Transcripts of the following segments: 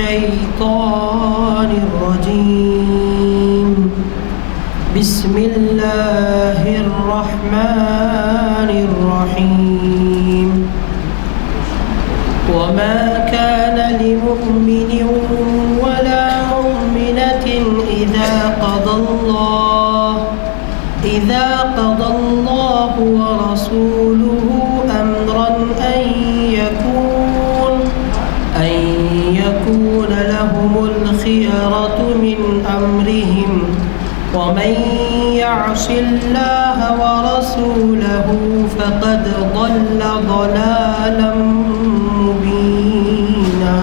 الشيطان الرجيم بسم الله الرحمن الرحيم وما كان لمؤمن ولا مؤمنة إذا قضى الله ورسوله أمرا أن يكون لهم الخيرة من أمرهم ومن يعص الله ورسوله فقد ضل ضلالا مبينا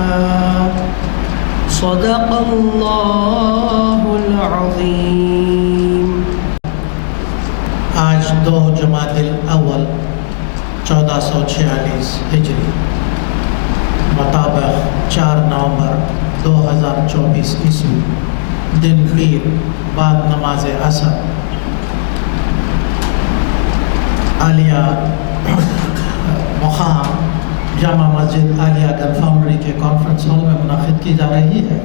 صدق الله العظيم. آج 2 جمادی الاول 1446 ہجری مطابق 4 نومبر 2024 عیسوی دن پیر بعد نماز عصر عالیہ مقام جامع مسجد عالیہ گن فاؤنڈری کے کانفرنس ہال میں منعقد کی جا رہی ہے.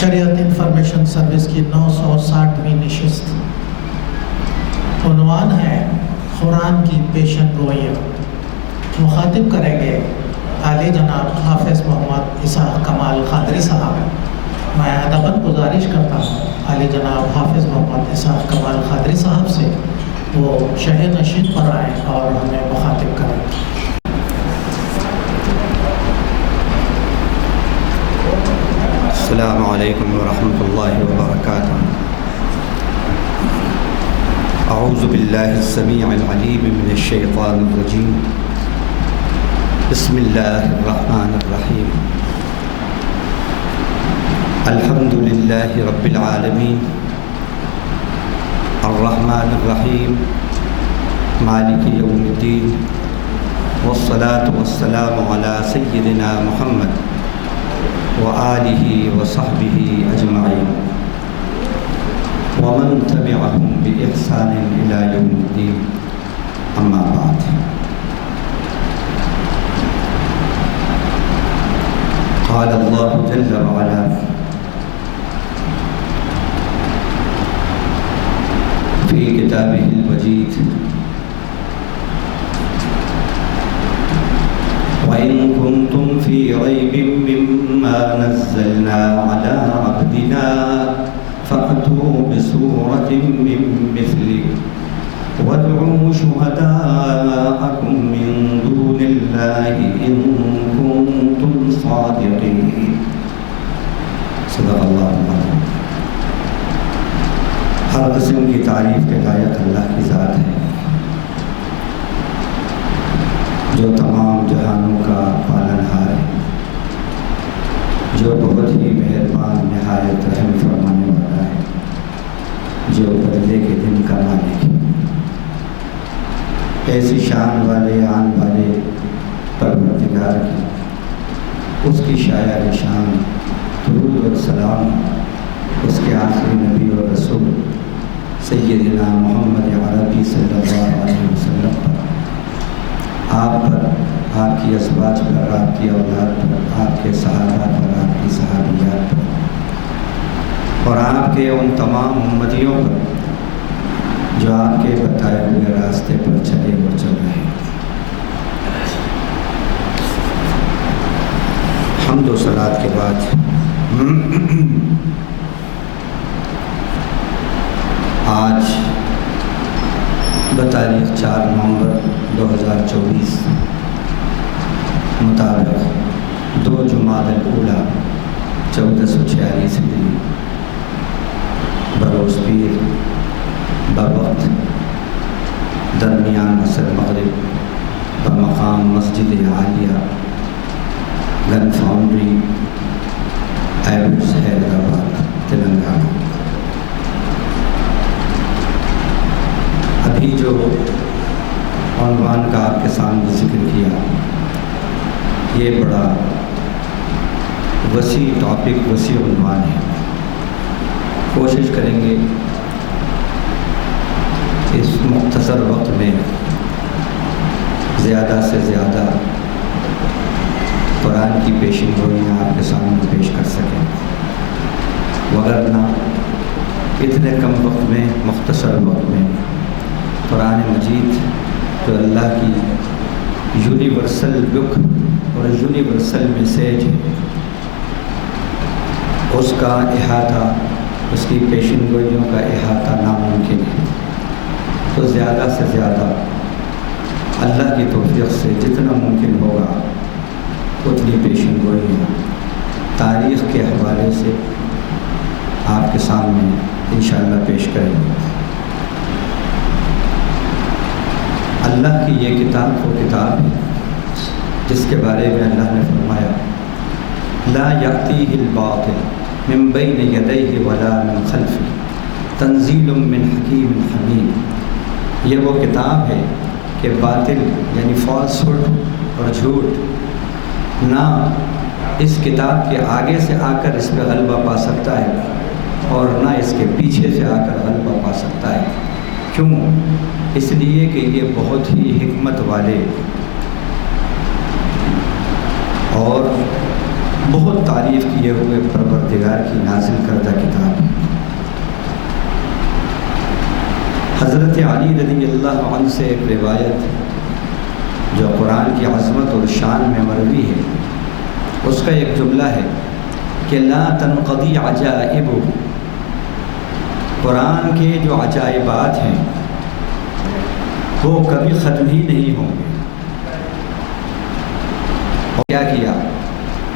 شریعت انفارمیشن سروس کی 960ویں نشست. عنوان ہے قرآن کی پیشن گوئیاں. مخاطب کریں گے عالی جناب حافظ محمد اسحاق کمال قادری صاحب. میں ادباً گزارش کرتا ہوں عالی جناب حافظ محمد اسحاق کمال قادری صاحب سے وہ شہ نشید پر آئیں اور ہمیں مخاطب کریں. السلام علیکم ورحمۃ اللہ وبرکاتہ. اعوذ باللہ السمیع العلیم من الشیطان الرجیم. بسم اللہ الرحمن الرحیم. الحمد للہ رب العالمین الرحمن الرحیم مالک یوم الدین والصلاة والسلام علی سیدنا محمد وآلہ وصحبہ اجمعین ومن تبعهم بإحسان إلى يوم الدين. اما بعد. قال الله جل وعلا في كتابه المجيد وإن كنتم في ريب مما نزلنا على عبدنا فأتوا بسورة من مثله وادعوا شهداءكم من دون الله إن كنتم صادقين. صدق اللہ العظیم. ہر قسم کی تعریف کے لائق اللہ کی ذات ہے جو تمام جہانوں کا پالنہار ہے، جو بہت ہی مہربان نہایت رحم فرمانے والا ہے، جو بدلے کے دن کا مالک ہے. ایسی شان والے آن والے پروردگار کی اس کی شاعر شان درود و سلام اس کے آخری نبی و رسول سیدنا محمد عربی صلی اللہ علیہ وسلم پر، آپ پر، آپ کی ازواج پر، آپ کی اولاد پر، آپ کے صحابہ پر، آپ کی صحابیات پر اور آپ کے ان تمام امتیوں پر جو آپ کے بتائے ہوئے راستے پر چلے اور چل رہے ہیں. حمد و صلات کے بعد آج بتاریخ 4 نومبر 2024 مطابق 2 جمادی الاولیٰ 1446 ہجری بروز پیر بروقت درمیان عصر مغرب بمقام مسجد عالیہ گن فاؤنڈری ایبٹس حیدرآباد تلنگانہ. ابھی جو عنوان کا آپ کے سامنے ذکر کیا یہ بڑا وسیع ٹاپک، وسیع عنوان ہے. کوشش کریں گے اس مختصر وقت میں زیادہ سے زیادہ قرآن کی پیشن گوئیاں آپ کے سامنے پیش کر سکیں، وگرنہ اتنے کم وقت میں، مختصر وقت میں قرآن مجید جو اللہ کی یونیورسل بک اور یونیورسل میسیج ہے، اس کا احاطہ، اس کی پیشن گوئیوں کا احاطہ ناممکن ہے۔ تو زیادہ سے زیادہ اللہ کی توفیق سے جتنا ممکن ہوگا اتنی پیشن گوئیاں تاریخ کے حوالے سے آپ کے سامنے انشاءاللہ پیش کریں گے۔ اللہ کی یہ کتاب وہ کتاب ہے جس کے بارے میں اللہ نے فرمایا لا یأتیہ الباطل من بین یدیہ ولا من خلفہ تنزیل من حکیم حمید۔ یہ وہ کتاب ہے کہ باطل یعنی فالس ہوڈ اور جھوٹ نہ اس کتاب کے آگے سے آ کر اس پہ غلبہ پا سکتا ہے اور نہ اس کے پیچھے سے آ کر غلبہ پا سکتا ہے۔ کیوں؟ اس لیے کہ یہ بہت ہی حکمت والے اور بہت تعریف کیے ہوئے پروردگار کی نازل کردہ کتاب ہے۔ حضرت علی رضی اللہ عنہ سے ایک روایت جو قرآن کی عظمت اور شان میں مروی ہے، اس کا ایک جملہ ہے کہ لا تنقضی عجائب، قرآن کے جو عجائبات ہیں وہ کبھی ختم ہی نہیں ہوں گے۔ اور کیا کیا؟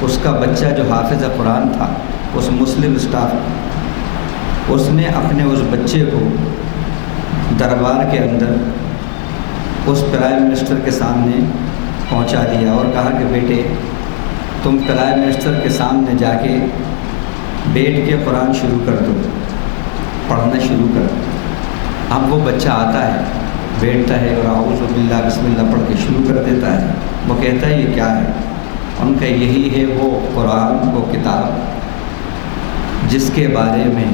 اس کا بچہ جو حافظ قرآن تھا، اس مسلم اسٹاف، اس نے اپنے اس بچے کو دربار کے اندر اس پرائم منسٹر کے سامنے پہنچا دیا اور کہا کہ بیٹے تم پرائم منسٹر کے سامنے جا کے بیٹھ کے قرآن شروع کر دو، پڑھنا شروع کر دو۔ اب وہ بچہ آتا ہے، بیٹھتا ہے اور اعوذ باللہ بسم اللہ پڑھ کے شروع کر دیتا ہے۔ وہ کہتا ہے یہ کیا ہے؟ ان کا یہی ہے وہ قرآن وہ کتاب جس کے بارے میں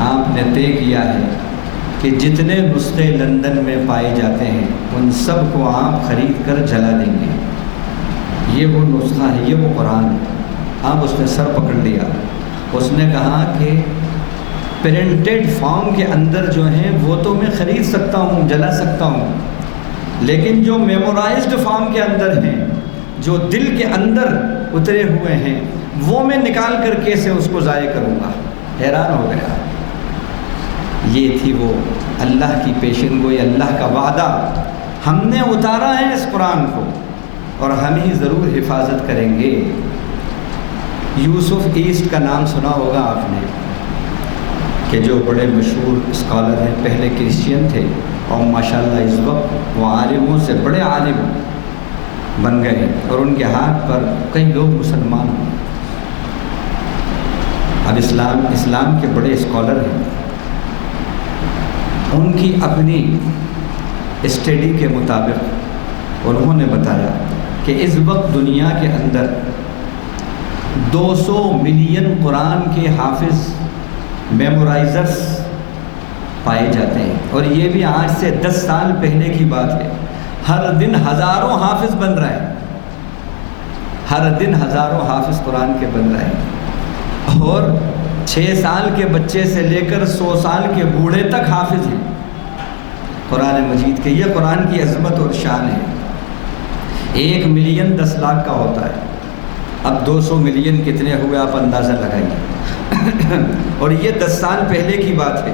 آپ نے طے کیا ہے کہ جتنے نسخے لندن میں پائے جاتے ہیں ان سب کو آپ خرید کر جلا دیں گے۔ یہ وہ نسخہ ہے، یہ وہ قرآن ہے۔ آپ اس نے سر پکڑ لیا، اس نے کہا کہ پرنٹڈ فارم کے اندر جو ہیں وہ تو میں خرید سکتا ہوں، جلا سکتا ہوں، لیکن جو میمورائزڈ فارم کے اندر ہیں، جو دل کے اندر اترے ہوئے ہیں، وہ میں نکال کر کیسے اس کو ضائع کروں گا؟ حیران ہو گیا۔ یہ تھی وہ اللہ کی پیشن گوئی، اللہ کا وعدہ۔ ہم نے اتارا ہے اس قرآن کو اور ہم ہی ضرور حفاظت کریں گے۔ یوسف ایسٹ کا نام سنا ہوگا آپ نے، کہ جو بڑے مشہور اسکالر ہیں، پہلے کرسچین تھے اور ماشاءاللہ اس وقت وہ عالموں سے بڑے عالم بن گئے اور ان کے ہاتھ پر کئی لوگ مسلمان ہیں۔ اب اسلام کے بڑے اسکالر ہیں۔ ان کی اپنی اسٹڈی کے مطابق انہوں نے بتایا کہ اس وقت دنیا کے اندر 200 ملین قرآن کے حافظ میمورائزرز پائے جاتے ہیں، اور یہ بھی آج سے 10 سال پہلے کی بات ہے۔ ہر دن ہزاروں حافظ بن رہے ہیں، ہر دن ہزاروں حافظ قرآن کے بن رہے ہیں، اور 6 سال کے بچے سے لے کر 100 سال کے بوڑھے تک حافظ ہیں قرآن مجید کے۔ یہ قرآن کی عظمت اور شان ہے۔ 1 ملین 10 لاکھ کا ہوتا ہے، اب 200 ملین کتنے ہوئے آپ اندازہ لگائیں۔ اور یہ 10 سال پہلے کی بات ہے،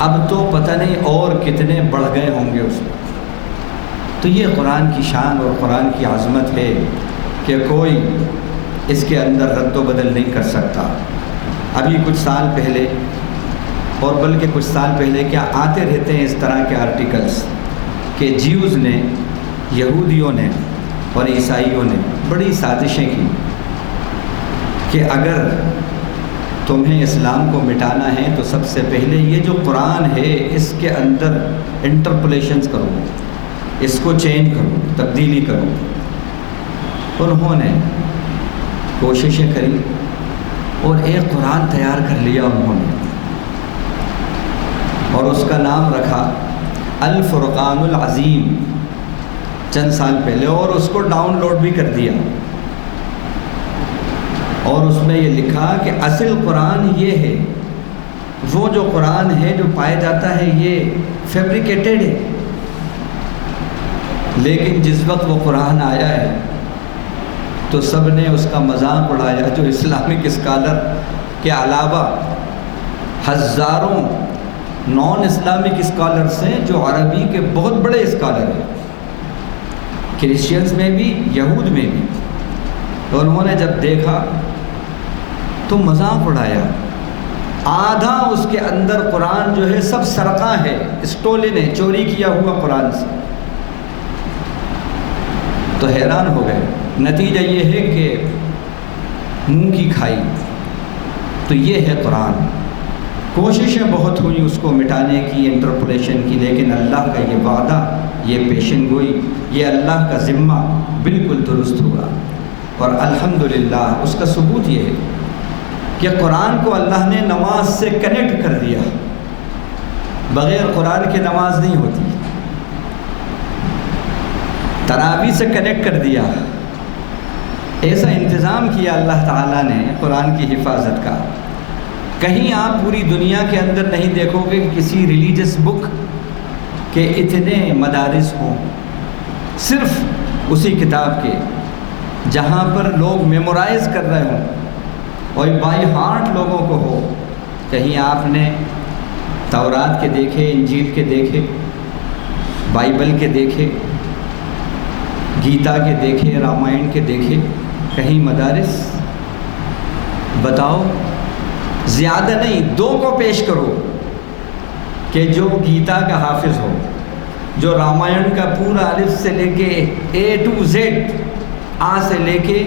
اب تو پتہ نہیں اور کتنے بڑھ گئے ہوں گے اس میں۔ تو یہ قرآن کی شان اور قرآن کی عظمت ہے کہ کوئی اس کے اندر رد و بدل نہیں کر سکتا۔ ابھی کچھ سال پہلے، اور بلکہ کچھ سال پہلے کیا آتے رہتے ہیں اس طرح کے آرٹیکلز کہ جیوز نے، یہودیوں نے اور عیسائیوں نے بڑی سازشیں کی کہ اگر تمہیں اسلام کو مٹانا ہے تو سب سے پہلے یہ جو قرآن ہے اس کے اندر انٹرپولیشنز کرو، اس کو چینج کرو، تبدیلی کرو۔ انہوں نے کوششیں کری اور ایک قرآن تیار کر لیا انہوں نے، اور اس کا نام رکھا الفرقان العظیم چند سال پہلے، اور اس کو ڈاؤن لوڈ بھی کر دیا۔ اور اس میں یہ لکھا کہ اصل قرآن یہ ہے، وہ جو قرآن ہے جو پایا جاتا ہے یہ فیبریکیٹڈ ہے، لیکن جس وقت وہ قرآن آیا ہے تو سب نے اس کا مذاق اڑایا، جو اسلامک اسکالر کے علاوہ ہزاروں نان اسلامک اسکالرس ہیں جو عربی کے بہت بڑے اسکالر ہیں، کرسچنز میں بھی یہود میں بھی، تو انہوں نے جب دیکھا تو مذاق اڑایا۔ آدھا اس کے اندر قرآن جو ہے سب سرقہ ہے، اسٹولن ہے، چوری کیا ہوا قرآن سے۔ تو حیران ہو گئے۔ نتیجہ یہ ہے کہ منہ کی کھائی، تو یہ ہے قرآن۔ کوششیں بہت ہوئی اس کو مٹانے کی، انٹرپولیشن کی، لیکن اللہ کا یہ وعدہ، یہ پیشن گوئی، یہ اللہ کا ذمہ بالکل درست ہوا۔ اور الحمدللہ اس کا ثبوت یہ ہے کہ قرآن کو اللہ نے نماز سے کنیکٹ کر دیا۔ بغیر قرآن کے نماز نہیں ہوتی، تراویح سے کنیکٹ کر دیا۔ ایسا انتظام کیا اللہ تعالیٰ نے قرآن کی حفاظت کا۔ کہیں آپ پوری دنیا کے اندر نہیں دیکھو گے کہ کسی ریلیجس بک کے اتنے مدارس ہوں، صرف اسی کتاب کے، جہاں پر لوگ میمورائز کر رہے ہوں اور بائی ہارٹ لوگوں کو ہو۔ کہیں آپ نے تورات کے دیکھے، انجیل کے دیکھے، بائبل کے دیکھے، گیتا کے دیکھے، رامائن کے دیکھے، کہیں مدارس؟ بتاؤ، زیادہ نہیں، 2 کو پیش کرو کہ جو گیتا کا حافظ ہو، جو رامائن کا پورا الف سے لے کے A to Z، آ سے لے کے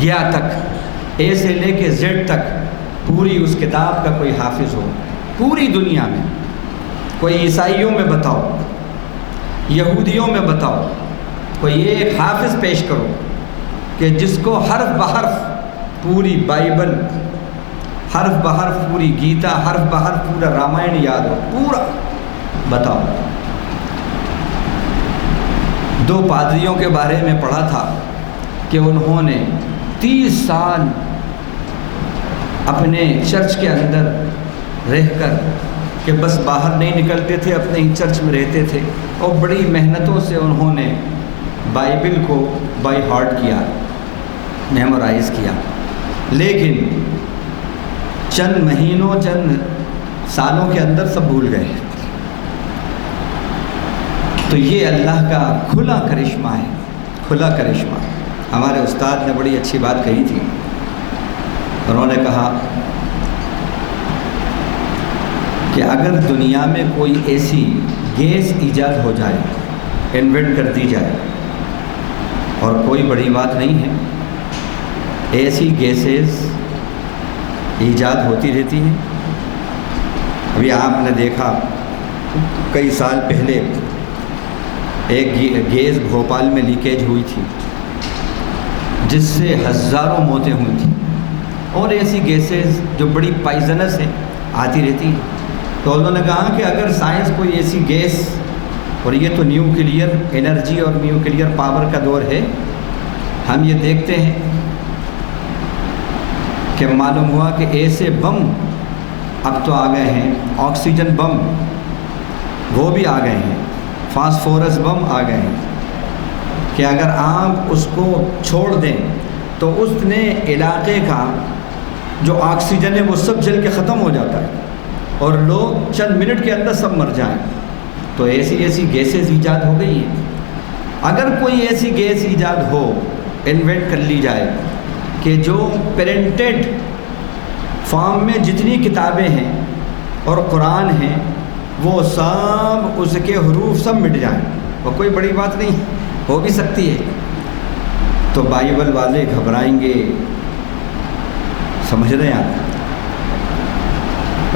گیا تک، اے سے لے کے زیڈ تک پوری اس کتاب کا کوئی حافظ ہو پوری دنیا میں۔ کوئی عیسائیوں میں بتاؤ، یہودیوں میں بتاؤ، کوئی ایک حافظ پیش کرو کہ جس کو حرف بحرف پوری بائبل، حرف بحرف پوری گیتا، حرف بحرف پورا رامائن یاد ہو، پورا بتاؤ۔ 2 پادریوں کے بارے میں پڑھا تھا کہ انہوں نے 30 سال اپنے چرچ کے اندر رہ کر کہ بس باہر نہیں نکلتے تھے، اپنے ہی چرچ میں رہتے تھے، اور بڑی محنتوں سے انہوں نے بائبل کو بائی ہارٹ کیا، میمورائز کیا، لیکن چند مہینوں، چند سالوں کے اندر سب بھول گئے۔ تو یہ اللہ کا کھلا کرشمہ ہے، کھلا کرشمہ۔ ہمارے استاد نے بڑی اچھی بات کہی تھی، انہوں نے کہا کہ اگر دنیا میں کوئی ایسی گیس ایجاد ہو جائے، انوینٹ کر دی جائے، اور کوئی بڑی بات نہیں ہے، ایسی گیسز ایجاد ہوتی رہتی ہیں۔ ابھی آپ نے دیکھا کئی سال پہلے ایک گیس بھوپال میں لیکیج ہوئی تھی جس سے ہزاروں موتیں ہوئی تھیں، اور ایسی گیسز جو بڑی پائزنس ہیں آتی رہتی ہیں۔ تو انہوں نے کہا کہ اگر سائنس کوئی ایسی گیس، اور یہ تو نیوکلیئر انرجی اور نیوکلیئر پاور کا دور ہے، ہم یہ دیکھتے ہیں کہ معلوم ہوا کہ ایسے بم اب تو آ گئے ہیں، آکسیجن بم وہ بھی آ گئے ہیں، فاسفورس بم آ گئے ہیں، کہ اگر آپ اس کو چھوڑ دیں تو اس نے علاقے کا جو آکسیجن ہے وہ سب جل کے ختم ہو جاتا ہے، اور لوگ چند منٹ کے اندر سب مر جائیں۔ تو ایسی گیسز ایجاد ہو گئی ہیں۔ اگر کوئی ایسی گیس ایجاد ہو، انوینٹ کر لی جائے کہ جو پرنٹڈ فارم میں جتنی کتابیں ہیں اور قرآن ہیں وہ سب اس کے حروف سب مٹ جائیں، وہ کوئی بڑی بات نہیں، ہو بھی سکتی ہے، تو بائبل والے گھبرائیں گے، سمجھ رہے ہیں آپ؟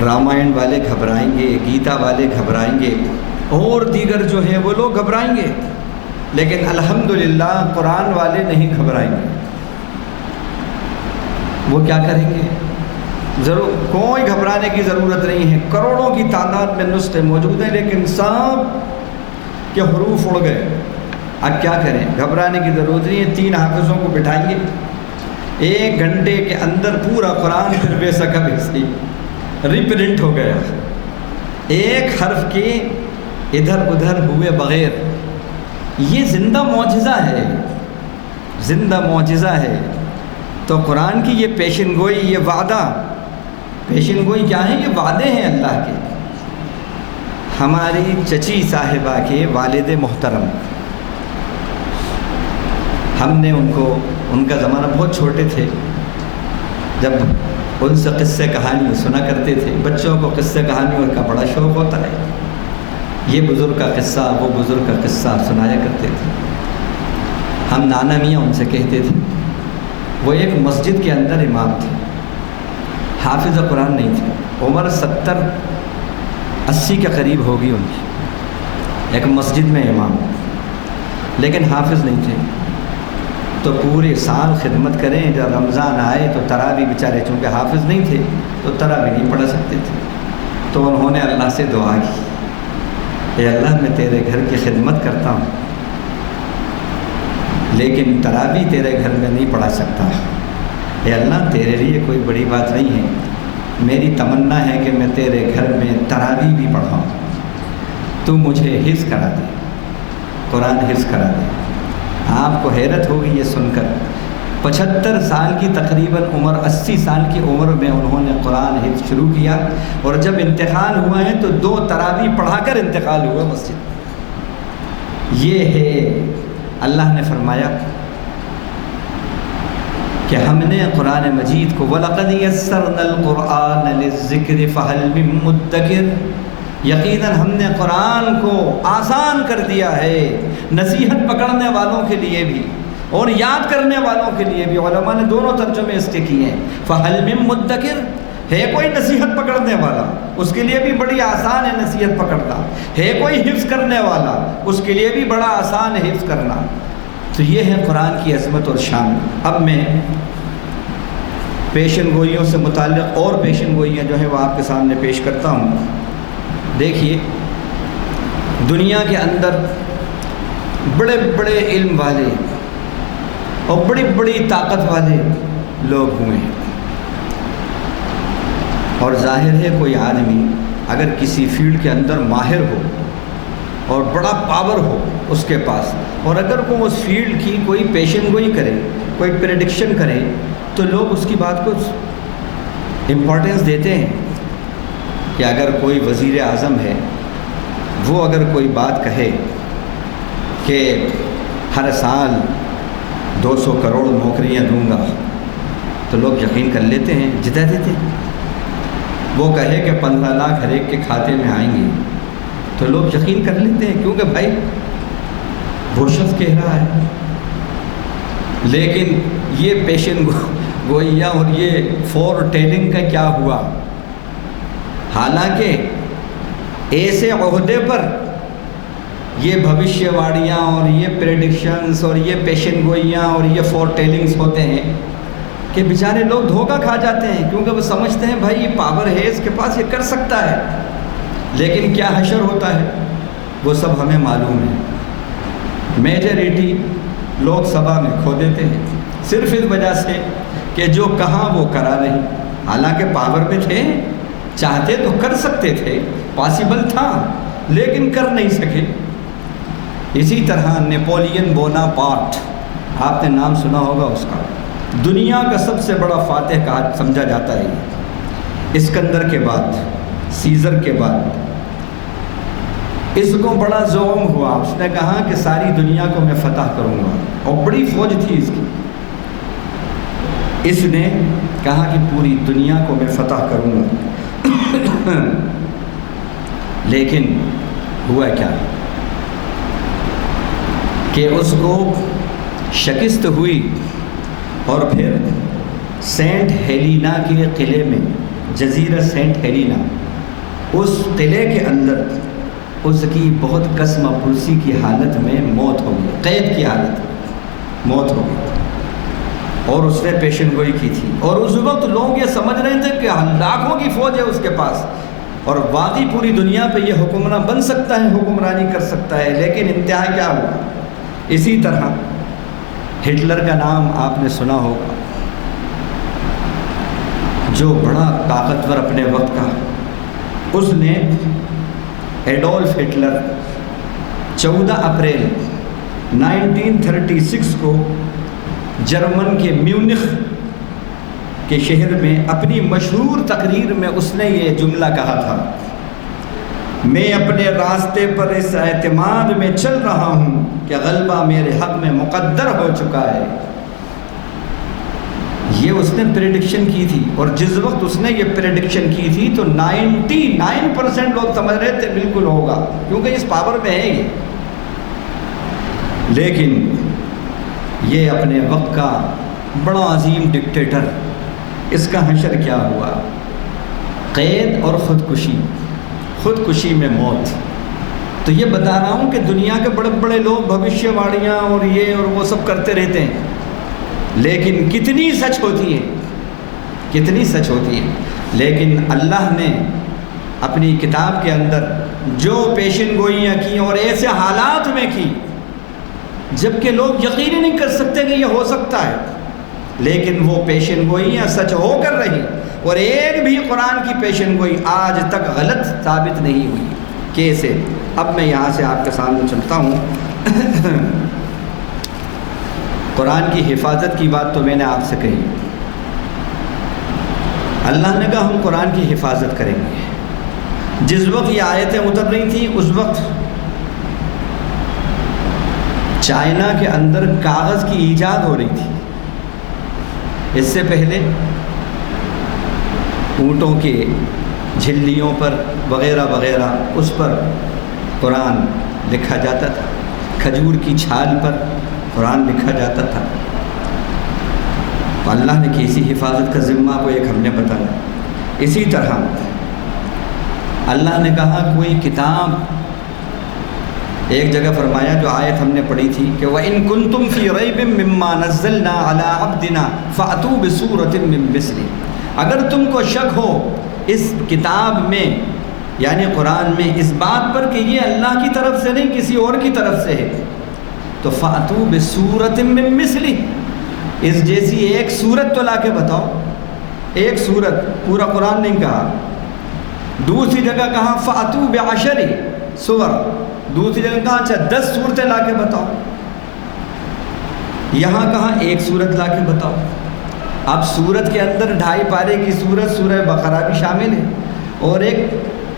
رامائن والے گھبرائیں گے، گیتا والے گھبرائیں گے، اور دیگر جو ہیں وہ لوگ گھبرائیں گے، لیکن الحمدللہ قرآن والے نہیں گھبرائیں گے۔ وہ کیا کریں گے؟ ضرور کوئی گھبرانے کی ضرورت نہیں ہے، کروڑوں کی تعداد میں نسخے موجود ہیں، لیکن سب کے حروف اڑ گئے۔ اب کیا کریں؟ گھبرانے کی ضرورت نہیں ہے، 3 حافظوں کو بٹھائیں گے، 1 گھنٹے کے اندر پورا قرآن پھر ویسا کا ویسے ریپرنٹ ہو گیا، ایک حرف کے ادھر ادھر ہوئے بغیر۔ یہ زندہ معجزہ ہے، زندہ معجزہ ہے۔ تو قرآن کی یہ پیشن گوئی، یہ وعدہ، پیشن گوئی کیا ہے؟ یہ وعدے ہیں اللہ کے۔ ہماری چچی صاحبہ کے والد محترم، ہم نے ان کا زمانہ بہت چھوٹے تھے جب ان سے قصے کہانی سنا کرتے تھے۔ بچوں کو قصے کہانیوں کا بڑا شوق ہوتا ہے، یہ بزرگ کا قصہ، وہ بزرگ کا قصہ سنایا کرتے تھے۔ ہم نانا میاں ان سے کہتے تھے۔ وہ ایک مسجد کے اندر امام تھے، حافظ قرآن نہیں تھے، عمر 70-80 کے قریب ہوگی ان کی، ایک مسجد میں امام، لیکن حافظ نہیں تھے۔ تو پورے سال خدمت کریں، جب رمضان آئے تو تراویح بیچارے، چونکہ حافظ نہیں تھے تو تراویح نہیں پڑھ سکتے تھے، تو انہوں نے اللہ سے دعا کی، اے اللہ میں تیرے گھر کی خدمت کرتا ہوں لیکن تراویح تیرے گھر میں نہیں پڑھا سکتا، اے اللہ تیرے لیے کوئی بڑی بات نہیں ہے، میری تمنا ہے کہ میں تیرے گھر میں تراویح بھی پڑھاؤں، تو مجھے حفظ کرا دے، قرآن حفظ کرا دے۔ آپ کو حیرت ہوگی یہ سن کر، 75 سال کی تقریباً عمر، 80 سال کی عمر میں انہوں نے قرآن حفظ شروع کیا، اور جب انتقال ہوا ہے تو 2 تراویح پڑھا کر انتقال ہوا مسجد۔ یہ ہے، اللہ نے فرمایا کہ ہم نے قرآن مجید کو وَلَقَدْ يَسَّرْنَا الْقُرْآنَ لِلذِّكْرِ فَهَلْ مِن مُدَّكِرٍ، یقیناً ہم نے قرآن کو آسان کر دیا ہے نصیحت پکڑنے والوں کے لیے بھی اور یاد کرنے والوں کے لیے بھی۔ علماء نے دونوں ترجمے اس کے کیے ہیں۔ فَهَلْ مِن مُدَّكِرٍ، ہے کوئی نصیحت پکڑنے والا؟ اس کے لیے بھی بڑی آسان ہے نصیحت پکڑنا۔ ہے کوئی حفظ کرنے والا؟ اس کے لیے بھی بڑا آسان ہے حفظ کرنا۔ تو یہ ہے قرآن کی عظمت اور شان۔ اب میں پیشن گوئیوں سے متعلق اور پیشن گوئیاں جو ہیں وہ آپ کے سامنے پیش کرتا ہوں۔ دیکھیے، دنیا کے اندر بڑے بڑے علم والے اور بڑی بڑی طاقت والے لوگ ہوئے ہیں، اور ظاہر ہے کوئی آدمی اگر کسی فیلڈ کے اندر ماہر ہو اور بڑا پاور ہو اس کے پاس، اور اگر وہ اس فیلڈ کی کوئی پیشن گوئی کرے، کوئی پریڈکشن کرے، تو لوگ اس کی بات کو امپورٹنس دیتے ہیں۔ کہ اگر کوئی وزیر اعظم ہے، وہ اگر کوئی بات کہے کہ ہر سال 200 کروڑ نوکریاں دوں گا، تو لوگ یقین کر لیتے ہیں، جتا دیتے ہیں۔ وہ کہے کہ 15 لاکھ ہر ایک کے کھاتے میں آئیں گے، تو لوگ یقین کر لیتے ہیں، کیونکہ بھائی وہ شخص کہہ رہا ہے۔ لیکن یہ پیشن گوئیاں اور یہ فور ٹیلنگ کا کیا ہوا؟ حالانکہ ایسے عہدے پر یہ بھوشیہ واڑیاں اور یہ پریڈکشنز اور یہ پیشن گوئیاں اور یہ فور ٹیلنگز ہوتے ہیں کہ بیچارے لوگ دھوکہ کھا جاتے ہیں، کیونکہ وہ سمجھتے ہیں بھائی یہ پاور ہے اس کے پاس، یہ کر سکتا ہے، لیکن کیا حشر ہوتا ہے وہ سب ہمیں معلوم ہے۔ میجورٹی لوگ سبھا میں کھو دیتے ہیں صرف اس وجہ سے کہ جو کہاں وہ کرا نہیں، حالانکہ پاور میں تھے، چاہتے تو کر سکتے تھے، پاسبل تھا، لیکن کر نہیں سکے۔ اسی طرح نیپولین بوناپارٹ، آپ نے نام سنا ہوگا اس کا، دنیا کا سب سے بڑا فاتح کہا سمجھا جاتا ہے۔ اسکندر کے بعد، سیزر کے بعد اس کو بڑا زوم ہوا، اس نے کہا کہ ساری دنیا کو میں فتح کروں گا، اور بڑی فوج تھی اس کی۔ اس نے کہا کہ پوری دنیا کو میں فتح کروں گا، لیکن ہوا کیا کہ اس کو شکست ہوئی، اور پھر سینٹ ہیلینا کے قلعے میں، جزیرہ سینٹ ہیلینا، اس قلعے کے اندر اس کی بہت قسم پرسی کی حالت میں موت ہو گئی، قید کی حالت میں موت ہو گئی، اور اس نے پیشن گوئی کی تھی۔ اور اس وقت لوگ یہ سمجھ رہے تھے کہ لاکھوں کی فوج ہے اس کے پاس، اور واقعی پوری دنیا پہ یہ حکمراں بن سکتا ہے، حکمرانی کر سکتا ہے، لیکن انتہا کیا ہوا؟ اسی طرح ہٹلر کا نام آپ نے سنا ہوگا، جو بڑا طاقتور اپنے وقت کا، اس نے ایڈولف ہٹلر 14 اپریل 1936 کو جرمن کے میونخ کے شہر میں اپنی مشہور تقریر میں اس نے یہ جملہ کہا تھا: میں اپنے راستے پر اس اعتماد میں چل رہا ہوں کہ غلبہ میرے حق میں مقدر ہو چکا ہے۔ یہ اس نے پریڈکشن کی تھی، اور جس وقت اس نے یہ پریڈکشن کی تھی تو 99% لوگ سمجھ رہے تھے بالکل ہوگا، کیونکہ اس پاور میں ہے یہ۔ لیکن یہ اپنے وقت کا بڑا عظیم ڈکٹیٹر، اس کا حشر کیا ہوا؟ قید اور خودکشی میں موت۔ تو یہ بتا رہا ہوں کہ دنیا کے بڑے بڑے لوگ بھوشیہ واڑیاں اور یہ اور وہ سب کرتے رہتے ہیں، لیکن کتنی سچ ہوتی ہے۔ لیکن اللہ نے اپنی کتاب کے اندر جو پیشن گوئیاں کی اور ایسے حالات میں کی جبکہ لوگ یقین نہیں کر سکتے کہ یہ ہو سکتا ہے، لیکن وہ پیشن گوئیاں سچ ہو کر رہی، اور ایک بھی قرآن کی پیشن گوئی آج تک غلط ثابت نہیں ہوئی۔ کیسے؟ اب میں یہاں سے آپ کے سامنے چلتا ہوں۔ قرآن کی حفاظت کی بات تو میں نے آپ سے کہی، اللہ نے کہا ہم قرآن کی حفاظت کریں گے۔ جس وقت یہ آیتیں اتر رہی تھیں اس وقت چائنا کے اندر کاغذ کی ایجاد ہو رہی تھی۔ اس سے پہلے اونٹوں کے جھلیوں پر وغیرہ وغیرہ اس پر قرآن لکھا جاتا تھا، کھجور کی چھال پر قرآن لکھا جاتا تھا۔ تو اللہ نے کیسی حفاظت کا ذمہ کو ایک ہم نے بتایا۔ اسی طرح اللہ نے کہا کوئی کتاب، ایک جگہ فرمایا جو آیت ہم نے پڑھی تھی کہ وَإِن كُنتُمْ فِي رَيْبٍ مِّمَّا نَزَّلْنَا عَلَىٰ عَبْدِنَا فَأْتُوا بِسُورَةٍ مِّن مِّثْلِهِ، اگر تم کو شک ہو اس کتاب میں یعنی قرآن میں اس بات پر کہ یہ اللہ کی طرف سے نہیں کسی اور کی طرف سے ہے، تو فَأْتُوا بِسُورَةٍ مِّن مِّثْلِهِ، اس جیسی ایک سورت تو لا کے بتاؤ۔ ایک سورت، پورا قرآن نہیں کہا۔ دوسری جگہ کہا فَأْتُوا بِعَشَرِ سور، دوسری جگہ کہا اچھا 10 سورتیں لا کے بتاؤ، یہاں کہا ایک سورت لا کے بتاؤ۔ اب سورت کے اندر 2.5 پارے کی سورت سورہ بقرہ بھی شامل ہے، اور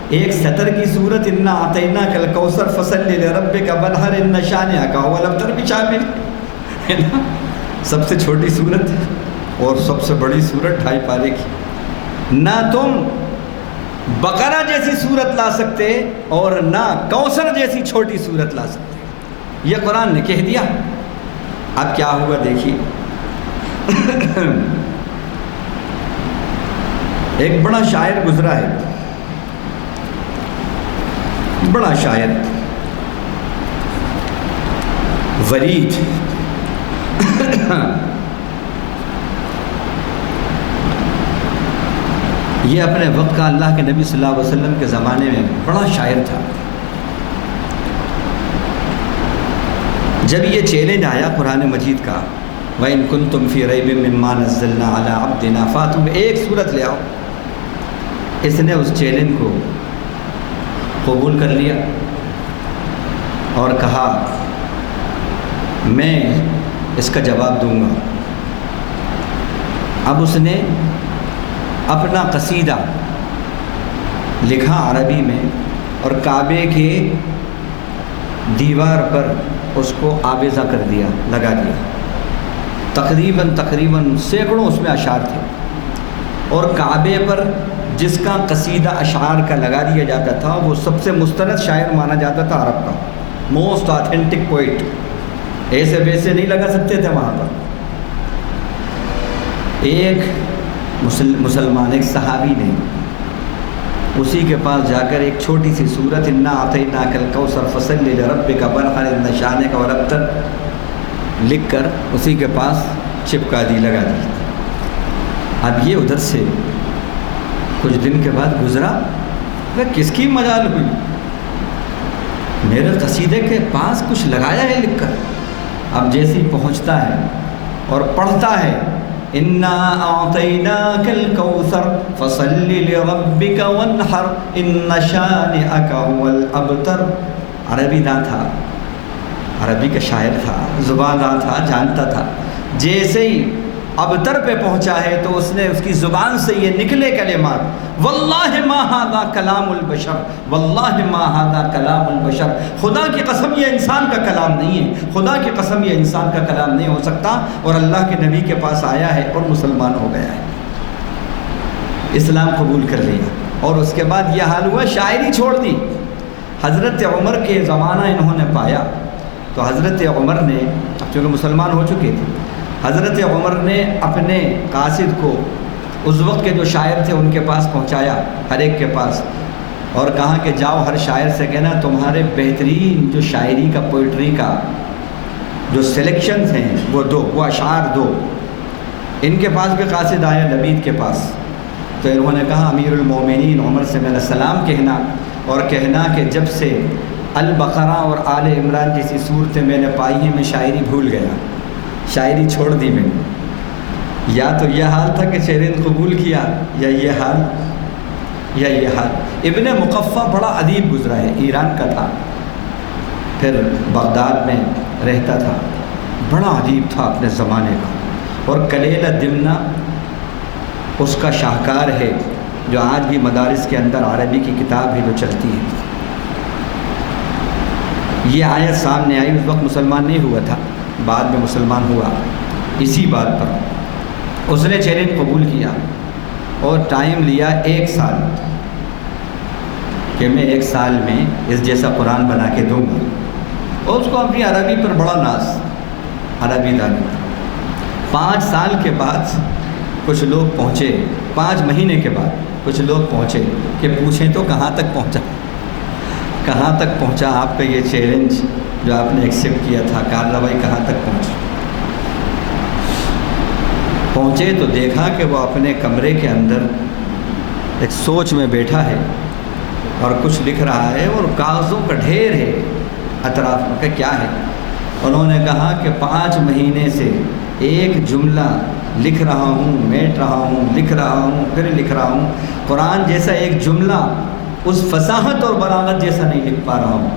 ایک سطر کی سورت انا اعطیناک الکوثر فصلی لربک ونحر ان شانئک ھو الابتر بھی شامل ہے نا۔ سب سے چھوٹی سورت اور سب سے بڑی سورت 2.5 پارے کی۔ نہ تم بقرہ جیسی سورت لا سکتے اور نہ کوثر جیسی چھوٹی سورت لا سکتے، یہ قرآن نے کہہ دیا۔ اب کیا ہوا دیکھیے، ایک بڑا شاعر گزرا ہے، بڑا شاعر ورید، یہ اپنے وقت کا اللہ کے نبی صلی اللہ علیہ وسلم کے زمانے میں بڑا شاعر تھا۔ جب یہ چیلنج آیا قرآن مجید کا وَإِن كُنتُمْ فِي رَيْبٍ مِّمَّا نَزَّلْنَا عَلَىٰ عَبْدِنَا فَأْتُوا، ایک سورت لے آؤ، اس نے اس چیلنج کو قبول کر لیا اور کہا میں اس کا جواب دوں گا۔ اب اس نے اپنا قصیدہ لکھا عربی میں اور کعبے کے دیوار پر اس کو آویزہ کر دیا، لگا دیا۔ تقریباً سینکڑوں اس میں اشعار تھے، اور کعبے پر جس کا قصیدہ اشعار کا لگا دیا جاتا تھا وہ سب سے مستند شاعر مانا جاتا تھا عرب کا، موسٹ آتھینٹک پوئٹ، ایسے ویسے نہیں لگا سکتے تھے وہاں پر۔ ایک مسلمان، ایک صحابی نے اسی کے پاس جا کر ایک چھوٹی سی سورت انا اعطیناک الکوثر فصلی لربک ونحر ان شانئک والابتر لکھ کر اسی کے پاس چپکا دی، لگا دی۔ اب یہ ادھر سے کچھ دن کے بعد گزرا، کس کی مجال ہوئی، میرے قصیدے کے پاس کچھ لگایا ہے لکھ کر۔ اب جیسے ہی پہنچتا ہے اور پڑھتا ہے انا اعطیناک الکوثر فصل لربک وانحر ان شانئک هو الابتر. عربی داں تھا، عربی کا شاعر تھا، زبان داں تھا، جانتا تھا. جیسے ہی ابتر پہ پہنچا ہے تو اس نے اس کی زبان سے یہ نکلے کلمات، واللہ ما ھذا کلام البشر، واللہ ما ھذا کلام البشر. خدا کی قسم یہ انسان کا کلام نہیں ہے، خدا کی قسم یہ انسان کا کلام نہیں ہو سکتا. اور اللہ کے نبی کے پاس آیا ہے اور مسلمان ہو گیا ہے، اسلام قبول کر لیا. اور اس کے بعد یہ حال ہوا، شاعری چھوڑ دی. حضرت عمر کے زمانہ انہوں نے پایا تو حضرت عمر نے، چونکہ مسلمان ہو چکے تھے، حضرت عمر نے اپنے قاصد کو اس وقت کے جو شاعر تھے ان کے پاس پہنچایا، ہر ایک کے پاس، اور کہا کہ جاؤ ہر شاعر سے کہنا تمہارے بہترین جو شاعری کا، پوئٹری کا جو سلیکشنز ہیں وہ دو، وہ اشعار دو. ان کے پاس بھی قاصد آیا، لبید کے پاس. تو انہوں نے کہا امیر المومنین عمر سے میرا سلام کہنا، اور کہنا کہ جب سے البقرہ اور آل عمران جیسی صورتیں میں نے پائی ہیں میں شاعری بھول گیا، شاعری چھوڑ دی میں نے. یا تو یہ حال تھا کہ چیلنج قبول کیا، یا یہ حال، یا یہ حال. ابن مقفع بڑا ادیب گزرا ہے، ایران کا تھا، پھر بغداد میں رہتا تھا، بڑا ادیب تھا اپنے زمانے کا. اور کلیلہ دمنہ اس کا شاہکار ہے، جو آج بھی مدارس کے اندر عربی کی کتاب ہے جو چلتی ہے. یہ آیت سامنے آئی، اس وقت مسلمان نہیں ہوا تھا، بعد میں مسلمان ہوا. اسی بات پر اس نے چیلنج قبول کیا اور ٹائم لیا 1 سال کہ میں 1 سال میں اس جیسا قرآن بنا کے دوں گا. اور اس کو اپنی عربی پر بڑا ناز، عربی دانی. 5 سال کے بعد کچھ لوگ پہنچے، 5 مہینے کے بعد کچھ لوگ پہنچے کہ پوچھیں تو کہاں تک پہنچا، کہاں تک پہنچا آپ کا یہ چیلنج جو آپ نے ایکسیپٹ کیا تھا، کارروائی کہاں تک پہنچے تو دیکھا کہ وہ اپنے کمرے کے اندر ایک سوچ میں بیٹھا ہے اور کچھ لکھ رہا ہے، اور کاغذوں کا ڈھیر ہے اطراف میں. کہ کیا ہے؟ انہوں نے کہا کہ 5 مہینے سے ایک جملہ لکھ رہا ہوں، میٹ رہا ہوں، لکھ رہا ہوں، پھر لکھ رہا ہوں، قرآن جیسا ایک جملہ اس فصاحت اور بلاغت جیسا نہیں لکھ پا رہا ہوں.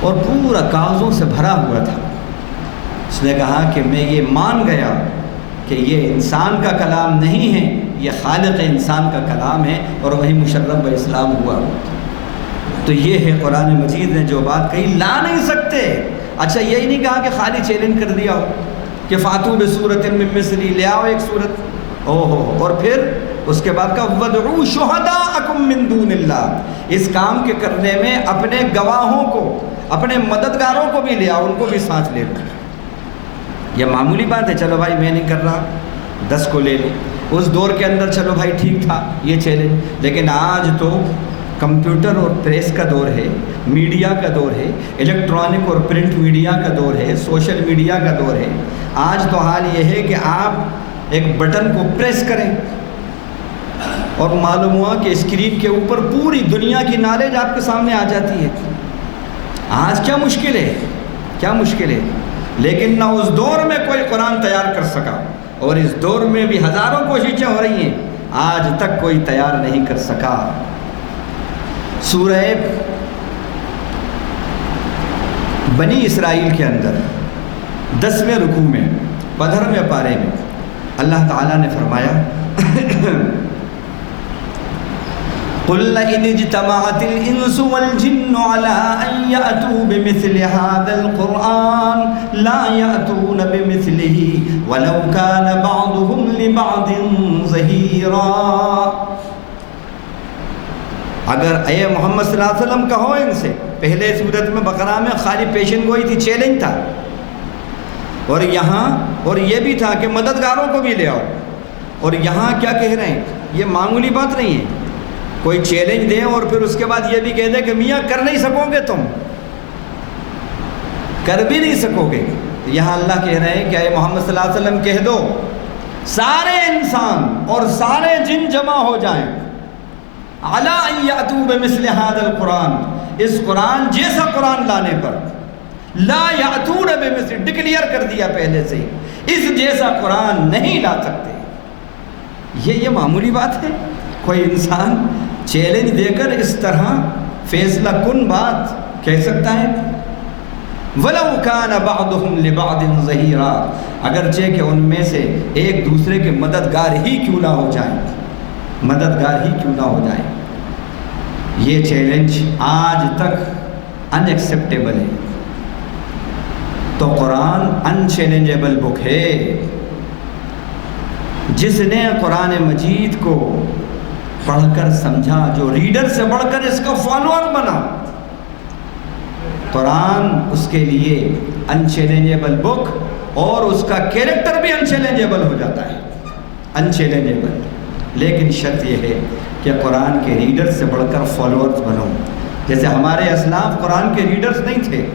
اور پورا کاغذوں سے بھرا ہوا تھا. اس نے کہا کہ میں یہ مان گیا کہ یہ انسان کا کلام نہیں ہے، یہ خالق انسان کا کلام ہے، اور وہی مشرف اسلام ہوا. تو یہ ہے قرآن مجید نے جو بات کہی، لا نہیں سکتے. اچھا یہی نہیں کہا کہ خالی چیلنج کر دیا ہو کہ فاتو بسورۃ من مثلی، لے آؤ ایک صورت، اور پھر اس کے بعد کا وَادْعُوا شُهَدَاءَكُم مِّن دُونِ اللَّهِ. اس کام کے کرنے میں اپنے گواہوں کو، اپنے مددگاروں کو بھی لے آؤ، ان کو بھی ساتھ لے لو. یہ معمولی بات ہے، چلو بھائی میں نہیں کر رہا، 10 کو لے لیں. اس دور کے اندر چلو بھائی ٹھیک تھا یہ چیلنج. لیکن آج تو کمپیوٹر اور پریس کا دور ہے، میڈیا کا دور ہے، الیکٹرانک اور پرنٹ میڈیا کا دور ہے، سوشل میڈیا کا دور ہے. آج تو حال یہ ہے کہ آپ ایک بٹن کو پریس کریں اور معلوم ہوا کہ اسکرین کے اوپر پوری دنیا کی نالج آپ کے سامنے آ جاتی ہے. آج کیا مشکل ہے، کیا مشکل ہے. لیکن نہ اس دور میں کوئی قرآن تیار کر سکا، اور اس دور میں بھی ہزاروں کوششیں ہو رہی ہیں، آج تک کوئی تیار نہیں کر سکا. سورہ بنی اسرائیل کے اندر 10ویں رکوع میں 15ویں پارے میں اللہ تعالیٰ نے فرمایا قُلْ لَئِنِ اجْتَمَعَتِ الْإِنسُ وَالْجِنُّ عَلَىٰ أَن يَأْتُوا بِمِثْلِ هَٰذَا الْقُرْآنِ لَا يَأْتُونَ بِمِثْلِهِ وَلَوْ كَانَ بَعْضُهُمْ لِبَعْضٍ ظَهِيرًا. اگر اے محمد صلی اللہ علیہ وسلم کہو ان سے، پہلے صورت میں بقرہ میں خالی پیشن گوئی تھی، چیلنج تھا، اور یہاں اور یہ بھی تھا کہ مددگاروں کو بھی لے آؤ. اور یہاں کیا کہہ رہے ہیں، یہ معمولی بات نہیں ہے. کوئی چیلنج دیں اور پھر اس کے بعد یہ بھی کہہ دیں کہ میاں کر نہیں سکو گے، تم کر بھی نہیں سکو گے. یہاں اللہ کہہ رہے ہیں کہ اے محمد صلی اللہ علیہ وسلم کہہ دو، سارے انسان اور سارے جن جمع ہو جائیں، عَلَىٰ أَن يَأْتُوا بِمِثْلِ هَٰذَا الْقُرْآنِ، اس قرآن جیسا قرآن لانے پر. لا یاتون بمثل، ڈکلیئر کر دیا پہلے سے ہی، اس جیسا قرآن نہیں لا سکتے۔ یہ معمولی بات ہے؟ کوئی انسان چیلنج دے کر اس طرح فیصلہ کن بات کہہ سکتا ہے؟ وَلَوْ كَانَ بَعْضُهُمْ لِبَعْضٍ ظَهِيرًا، اگرچہ کہ ان میں سے ایک دوسرے کے مددگار ہی کیوں نہ ہو جائیں، مددگار ہی کیوں نہ ہو جائیں۔ یہ چیلنج آج تک ان ایکسیپٹیبل ہے۔ تو قرآن ان چیلنجیبل بک ہے۔ جس نے قرآن مجید کو پڑھ کر سمجھا، جو ریڈر سے بڑھ کر اس کا فالوور بنا، قرآن اس کے لیے ان چیلنجیبل بک، اور اس کا کیریکٹر بھی ان چیلنجیبل ہو جاتا ہے، ان چیلنجیبل۔ لیکن شرط یہ ہے کہ قرآن کے ریڈر سے بڑھ کر فالوورز بنو۔ جیسے ہمارے اسلاف قرآن کے ریڈرز نہیں تھے،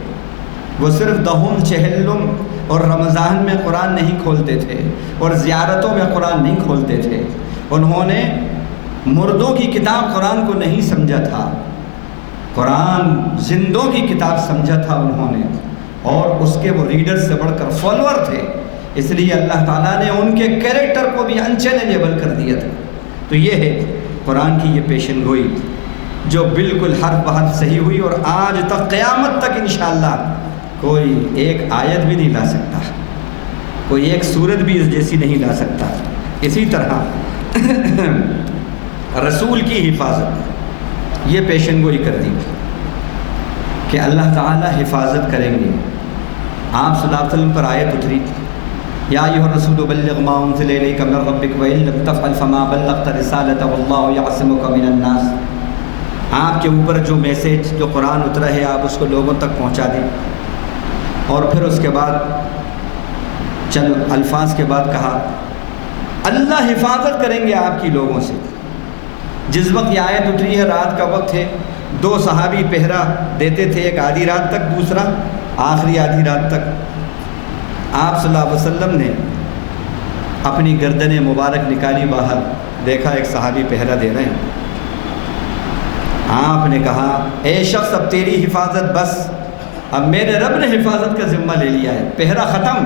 وہ صرف دہم چہلم اور رمضان میں قرآن نہیں کھولتے تھے، اور زیارتوں میں قرآن نہیں کھولتے تھے۔ انہوں نے مردوں کی کتاب قرآن کو نہیں سمجھا تھا، قرآن زندوں کی کتاب سمجھا تھا انہوں نے، اور اس کے وہ ریڈر سے بڑھ کر فالوور تھے۔ اس لیے اللہ تعالیٰ نے ان کے کیریکٹر کو بھی انچیلنجیبل کر دیا تھا۔ تو یہ ہے قرآن کی یہ پیشن گوئی جو بالکل حرف بحرف صحیح ہوئی، اور آج تک قیامت تک انشاءاللہ کوئی ایک آیت بھی نہیں لا سکتا، کوئی ایک سورت بھی اس جیسی نہیں لا سکتا۔ اسی طرح رسول کی حفاظت، یہ پیشن گوئی کر دی کہ اللہ تعالیٰ حفاظت کریں گے۔ آپ صلی اللہ علیہ وسلم پر آیت اتری، یا ایھا الرسول بلغ ما انزل الیک من ربک وان لم تفعل فما بلغت رسالتہ واللہ یعصمک من الناس۔ آپ کے اوپر جو میسیج، جو قرآن اترا ہے، آپ اس کو لوگوں تک پہنچا دیں۔ اور پھر اس کے بعد چند الفاظ کے بعد کہا اللہ حفاظت کریں گے آپ کی لوگوں سے۔ جس وقت یہ آیت اتری ہے رات کا وقت ہے، 2 صحابی پہرا دیتے تھے، ایک آدھی رات تک، دوسرا آخری آدھی رات تک۔ آپ صلی اللہ علیہ وسلم نے اپنی گردن مبارک نکالی باہر، دیکھا ایک صحابی پہرا دے رہے ہیں۔ آپ نے کہا اے شخص اب تیری حفاظت بس، اب میرے رب نے حفاظت کا ذمہ لے لیا ہے، پہرا ختم۔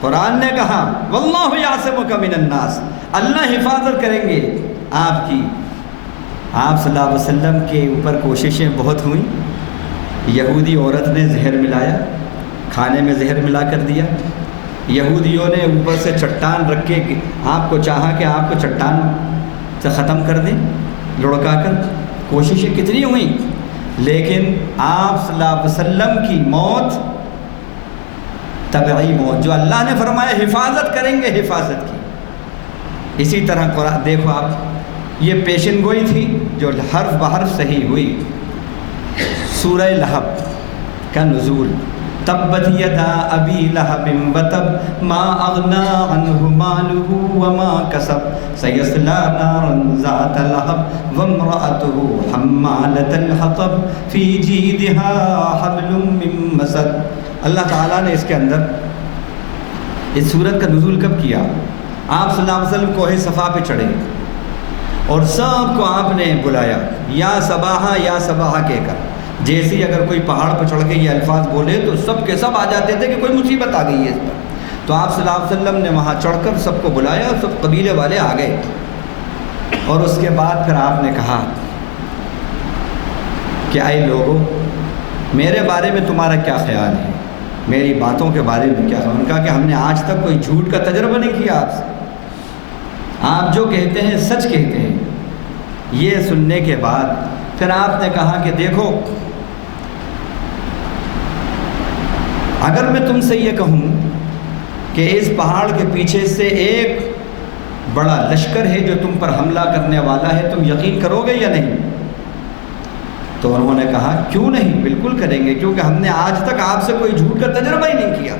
قرآن نے کہا واللہ یعصمک من الناس، اللہ حفاظت کریں گے آپ کی۔ آپ صلی اللہ علیہ وسلم کے اوپر کوششیں بہت ہوئیں، یہودی عورت نے زہر ملایا، کھانے میں زہر ملا کر دیا، یہودیوں نے اوپر سے چٹان رکھ کے آپ کو چاہا کہ آپ کو چٹان سے ختم کر دیں لڑکا کر، کوششیں کتنی ہوئیں، لیکن آپ صلی اللہ علیہ وسلم کی موت طبعی موت، جو اللہ نے فرمایا حفاظت کریں گے، حفاظت کی۔ اسی طرح قرآن دیکھو آپ، یہ پیشن گوئی تھی جو حرف بحرف صحیح ہوئی۔ سورہ لہب کا نزول، تبت یدا ابی لہب وتب ما اغنی عنہ مالہ وما کسب سیصلی نارا ذات لہب وامرأتہ حمالۃ الحطب فی جیدہا حبل من مسد۔ اللہ تعالیٰ نے اس کے اندر اس سورت کا نزول کب کیا؟ آپ صلی اللہ علیہ وسلم کوہ صفا پہ چڑھے اور سب کو آپ نے بلایا یا صباحا یا صباحا کہہ کر۔ جیسے اگر کوئی پہاڑ پہ چڑھ کے یہ الفاظ بولے تو سب کے سب آ جاتے تھے کہ کوئی مصیبت آ گئی ہے اس پر۔ تو آپ صلی اللہ علیہ وسلم نے وہاں چڑھ کر سب کو بلایا، سب قبیلے والے آ گئے، اور اس کے بعد پھر آپ نے کہا کہ اے لوگو، میرے بارے میں تمہارا کیا خیال ہے، میری باتوں کے بارے میں کیا خیال؟ انہوں نے کہا کہ ہم نے آج تک کوئی جھوٹ کا تجربہ نہیں کیا آپ سے، آپ جو کہتے ہیں سچ کہتے ہیں۔ یہ سننے کے بعد پھر آپ نے کہا کہ دیکھو، اگر میں تم سے یہ کہوں کہ اس پہاڑ کے پیچھے سے ایک بڑا لشکر ہے جو تم پر حملہ کرنے والا ہے، تم یقین کرو گے یا نہیں؟ تو انہوں نے کہا کیوں نہیں، بالکل کریں گے، کیونکہ ہم نے آج تک آپ سے کوئی جھوٹ کا تجربہ ہی نہیں کیا،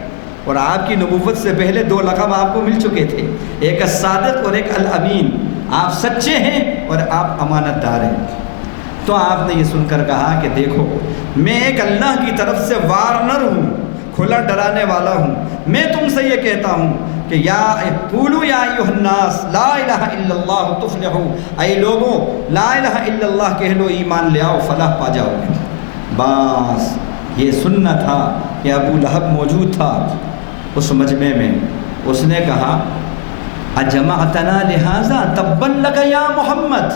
اور آپ کی نبوت سے پہلے 2 لقب آپ کو مل چکے تھے، ایک الصادق اور ایک الامین۔ آپ سچے ہیں اور آپ امانت دار ہیں۔ تو آپ نے یہ سن کر کہا کہ دیکھو، میں ایک اللہ کی طرف سے وارنر ہوں، کھلا ڈرانے والا ہوں۔ میں تم سے یہ کہتا ہوں کہ یا قولوا یا ایھا الناس لا الہ الا اللہ تفلحوا، اے لوگوں لا الہ الا اللہ کہہ لو، ایمان لے آؤ، فلاح پا جاؤ گے۔ بس یہ سننا تھا کہ ابو لہب موجود تھا، اس مجمع میں اس نے کہا اجمعتنا لہذا تبن لک یا محمد،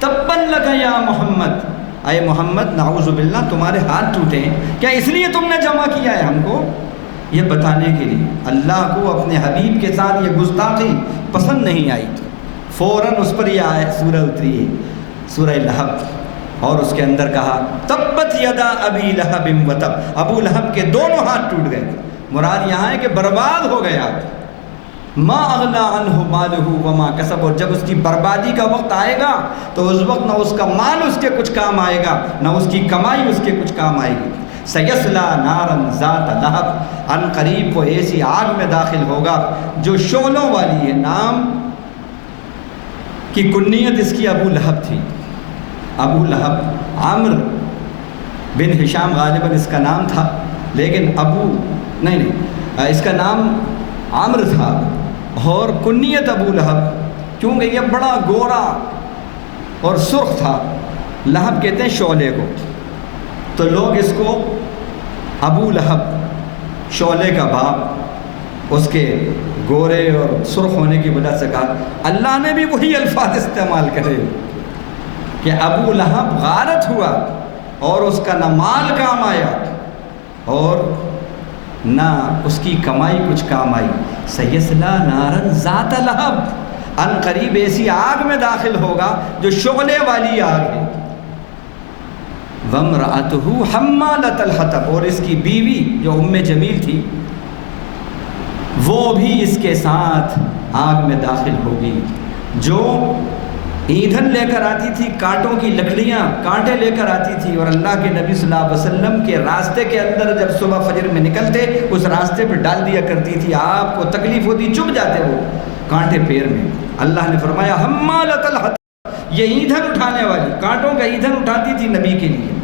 تبن لک یا محمد، اے محمد نعوذ باللہ تمہارے ہاتھ ٹوٹے ہیں، کیا اس لیے تم نے جمع کیا ہے ہم کو؟ یہ بتانے کے لیے اللہ کو اپنے حبیب کے ساتھ یہ گستاخی پسند نہیں آئی، فوراً اس پر یہ آئے سورہ اتری ہے، سورہ لہب، اور اس کے اندر کہا تبت یدا ابی لہب وتب، ابو لہب کے دونوں ہاتھ ٹوٹ گئے۔ مراد یہاں ہے کہ برباد ہو گیا، ما اغنا عنہ مالہ وما کسب، اور جب اس کی بربادی کا وقت آئے گا تو اس وقت نہ اس کا مال اس کے کچھ کام آئے گا، نہ اس کی کمائی اس کے کچھ کام آئے گی۔ سیصلی نارا ذات لہب، ان قریب وہ ایسی آگ میں داخل ہوگا جو شعلوں والی ہے۔ نام کی کنیت اس کی ابو لہب تھی، ابو لہب عامر بن ہشام غالباً اس کا نام تھا، لیکن نہیں اس کا نام عامر تھا، اور کنیت ابو لہب کیونکہ یہ بڑا گورا اور سرخ تھا، لہب کہتے ہیں شعلے کو، تو لوگ اس کو ابو لہب شعلے کا باپ اس کے گورے اور سرخ ہونے کی وجہ سے کہا۔ اللہ نے بھی وہی الفاظ استعمال کرے کہ ابو لہب غارت ہوا اور اس کا نہ مال کام آیا اور نہ اس کی کمائی کچھ کام آئی۔ سیصلی نارا ذات لہب، ان قریب ایسی آگ میں داخل ہوگا جو شعلے والی آگ ہے۔ وامرأتہ حمالۃ الحطب، اور اس کی بیوی جو ام جمیل تھی وہ بھی اس کے ساتھ آگ میں داخل ہوگی، جو ایندھن لے کر آتی تھی، کانٹوں کی لکڑیاں کانٹے لے کر آتی تھی، اور اللہ کے نبی صلی اللہ علیہ وسلم کے راستے کے اندر جب صبح فجر میں نکلتے اس راستے پہ ڈال دیا کرتی تھی، آپ کو تکلیف ہوتی، چبھ جاتے وہ کانٹے پیر میں۔ اللہ نے فرمایا حمالۃ الحطب، یہ ایندھن اٹھانے والی، کانٹوں کا ایندھن اٹھاتی تھی نبی کے لیے۔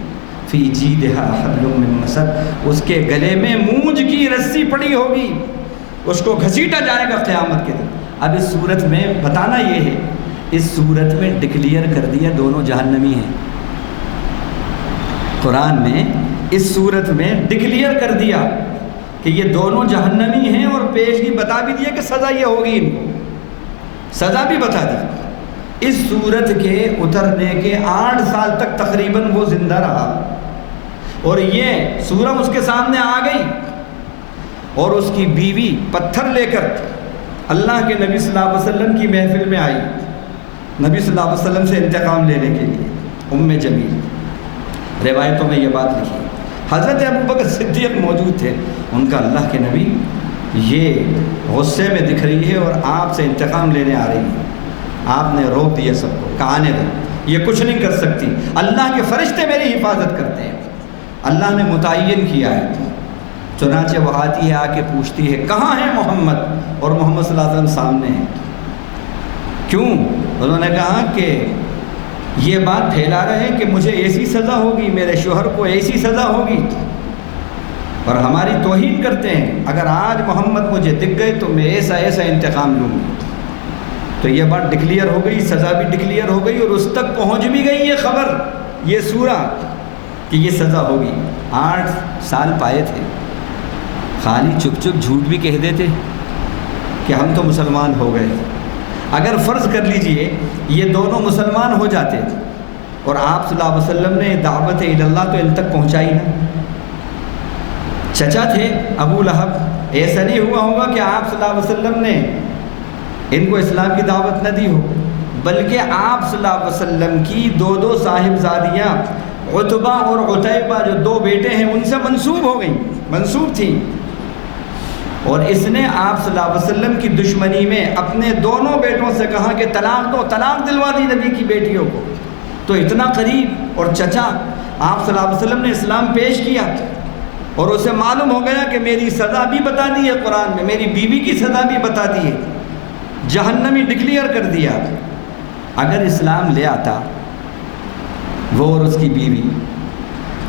فی جیدہا حبل من مسد، اس کے گلے میں مونج کی رسی پڑی ہوگی، اس کو گھسیٹا جائے گا قیامت کے دن۔ اب اس صورت میں بتانا یہ ہے، اس صورت میں ڈکلیئر کر دیا دونوں جہنمی ہیں، قرآن نے اس صورت میں ڈکلیئر کر دیا کہ یہ دونوں جہنمی ہیں، اور پیشگی بتا بھی دیا کہ سزا یہ ہوگی، ان کو سزا بھی بتا دی۔ اس صورت کے اترنے کے 8 سال تک تقریباً وہ زندہ رہا، اور یہ سورہ اس کے سامنے آ گئی، اور اس کی بیوی پتھر لے کر اللہ کے نبی صلی اللہ علیہ وسلم کی محفل میں آئی، نبی صلی اللہ علیہ وسلم سے انتقام لینے کے لیے، ام جمیل۔ روایتوں میں یہ بات لکھی، حضرت ابو بکر صدیق موجود تھے، ان کا اللہ کے نبی یہ غصے میں دکھ رہی ہے اور آپ سے انتقام لینے آ رہی ہے۔ آپ نے روک دیا سب کو، کہا آنے دو، یہ کچھ نہیں کر سکتی، اللہ کے فرشتے میری حفاظت کرتے ہیں، اللہ نے متعین کیا ہے۔ چنانچہ وہ آتی ہے، آ کے پوچھتی ہے کہاں ہے محمد، اور محمد صلی اللہ علیہ وسلم سامنے ہیں۔ کیوں؟ انہوں نے کہا کہ یہ بات پھیلا رہے ہیں کہ مجھے ایسی سزا ہوگی، میرے شوہر کو ایسی سزا ہوگی، اور ہماری توہین کرتے ہیں، اگر آج محمد مجھے دکھ گئے تو میں ایسا ایسا انتقام لوں گی۔ تو یہ بات ڈکلیئر ہو گئی، سزا بھی ڈکلیئر ہو گئی، اور اس تک پہنچ بھی گئی یہ خبر، یہ سورہ، کہ یہ سزا ہوگی۔ 8 سال پائے تھے، خالی چپ چپ جھوٹ بھی کہہ دیتے کہ ہم تو مسلمان ہو گئے۔ اگر فرض کر لیجئے یہ دونوں مسلمان ہو جاتے اور آپ صلی اللہ علیہ وسلم نے دعوت اللہ تو ان تک پہنچائی نہ، چچا تھے ابو لہب، ایسا نہیں ہوا ہوگا کہ آپ صلی اللہ علیہ وسلم نے ان کو اسلام کی دعوت نہ دی ہو، بلکہ آپ صلی اللہ علیہ وسلم کی 2 صاحبزادیاں عتبہ اور عتیبہ جو 2 بیٹے ہیں ان سے منسوب ہو گئیں، منسوب تھیں، اور اس نے آپ صلی اللہ علیہ وسلم کی دشمنی میں اپنے دونوں بیٹوں سے کہا کہ طلاق دو، طلاق دلوا دی نبی کی بیٹیوں کو۔ تو اتنا قریب اور چچا، آپ صلی اللہ علیہ وسلم نے اسلام پیش کیا اور اسے معلوم ہو گیا کہ میری سزا بھی بتا دی ہے قرآن میں، میری بیوی کی سزا بھی بتا دی ہے، جہنمی ڈکلیئر کر دیا۔ اگر اسلام لے آتا وہ اور اس کی بیوی،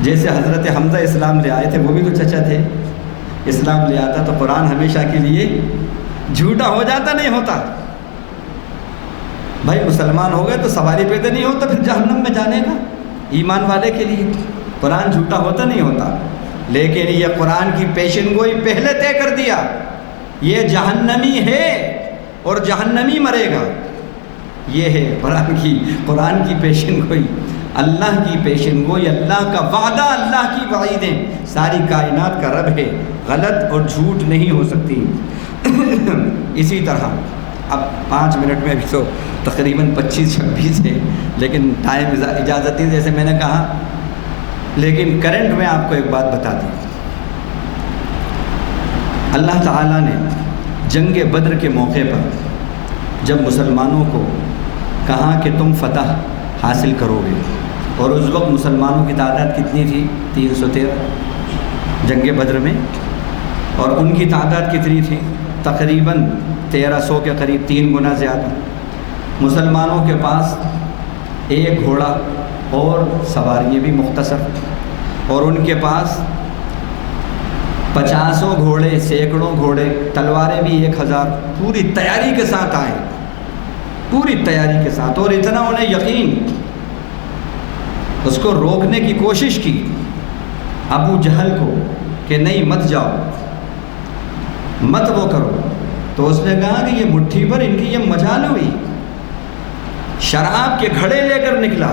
جیسے حضرت حمزہ اسلام لے آئے تھے، وہ بھی تو چچا تھے، اسلام لے آتا تو قرآن ہمیشہ کے لیے جھوٹا ہو جاتا، نہیں ہوتا؟ بھائی مسلمان ہو گئے تو سواری پیدا نہیں ہوتا پھر جہنم میں جانے کا، ایمان والے کے لیے قرآن جھوٹا ہوتا نہیں ہوتا۔ لیکن یہ قرآن کی پیشن گوئی پہلے طے کر دیا، یہ جہنمی ہے اور جہنمی مرے گا۔ یہ ہے قرآن کی پیشن گوئی، اللہ کی پیشن گوئی، اللہ کا وعدہ، اللہ کی وعیدیں، ساری کائنات کا رب ہے، غلط اور جھوٹ نہیں ہو سکتی۔ اسی طرح اب 5 منٹ میں ابھی تو تقریباً 25-26 ہے، لیکن ٹائم اجازت نہیں جیسے میں نے کہا، لیکن کرنٹ میں آپ کو ایک بات بتا دیں۔ اللہ تعالیٰ نے جنگ بدر کے موقع پر جب مسلمانوں کو کہا کہ تم فتح حاصل کرو گے، اور اس وقت مسلمانوں کی تعداد کتنی تھی؟ 313 جنگ بدر میں، اور ان کی تعداد کتنی تھی؟ تقریباً 1300 کے قریب، 3 گنا زیادہ۔ مسلمانوں کے پاس ایک گھوڑا اور سواریاں بھی مختصر، اور ان کے پاس 50 گھوڑے، سینکڑوں گھوڑے، تلواریں بھی 1000، پوری تیاری کے ساتھ آئے، پوری تیاری کے ساتھ، اور اتنا انہیں یقین، اس کو روکنے کی کوشش کی ابو جہل کو کہ نہیں مت جاؤ، مت وہ کرو، تو اس نے کہا کہ یہ مٹھی پر ان کی یہ مجال ہوئی، شراب کے گھڑے لے کر نکلا،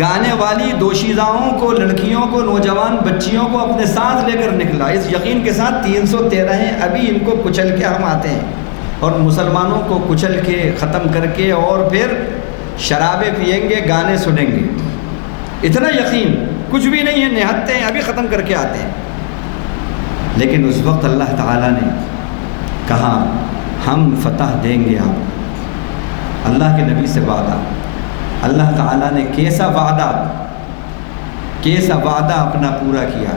گانے والی دوشیزاؤں کو، لڑکیوں کو، نوجوان بچیوں کو اپنے ساتھ لے کر نکلا، اس یقین کے ساتھ 313 ہیں، ابھی ان کو کچل کے ہم آتے ہیں، اور مسلمانوں کو کچل کے ختم کر کے، اور پھر شرابیں پئیں گے، گانے سنیں گے، اتنا یقین، کچھ بھی نہیں ہے، نہتے ہیں، ابھی ختم کر کے آتے ہیں۔ لیکن اس وقت اللہ تعالیٰ نے کہا ہم فتح دیں گے آپ، اللہ کے نبی سے وعدہ، اللہ تعالیٰ نے کیسا وعدہ اپنا پورا کیا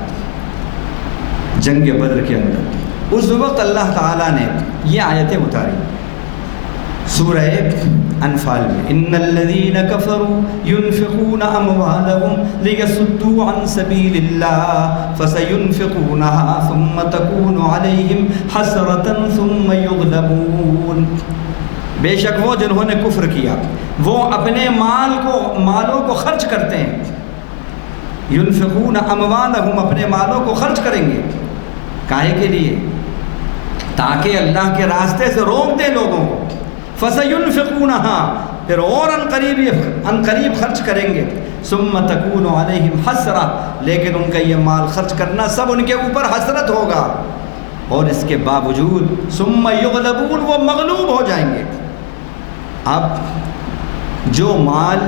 جنگ بدر کے اندر۔ اس وقت اللہ تعالیٰ نے یہ آیتیں اتاری سورہ انفال میں، ان الذین کفروا ينفقون اموالهم ليصدوا عن سبيل الله فسينفقونها ثم تكون عليهم حسرة ثم يغلبون۔ بے شک وہ جنہوں نے کفر کیا، وہ اپنے مالوں کو خرچ کرتے ہیں، ينفقون اموالهم، اپنے مالوں کو خرچ کریں گے، کاہے کے لیے؟ تاکہ اللہ کے راستے سے روک دیں لوگوں کو، فَسَيُنْفِقُونَهَا، پھر اور ان قریب خرچ کریں گے، ثُمَّ تَكُونُ عَلَيْهِمْ حَسْرَةٌ، لیکن ان کا یہ مال خرچ کرنا سب ان کے اوپر حسرت ہوگا، اور اس کے باوجود ثُمَّ يُغْلَبُونَ، وہ مغلوب ہو جائیں گے۔ اب جو مال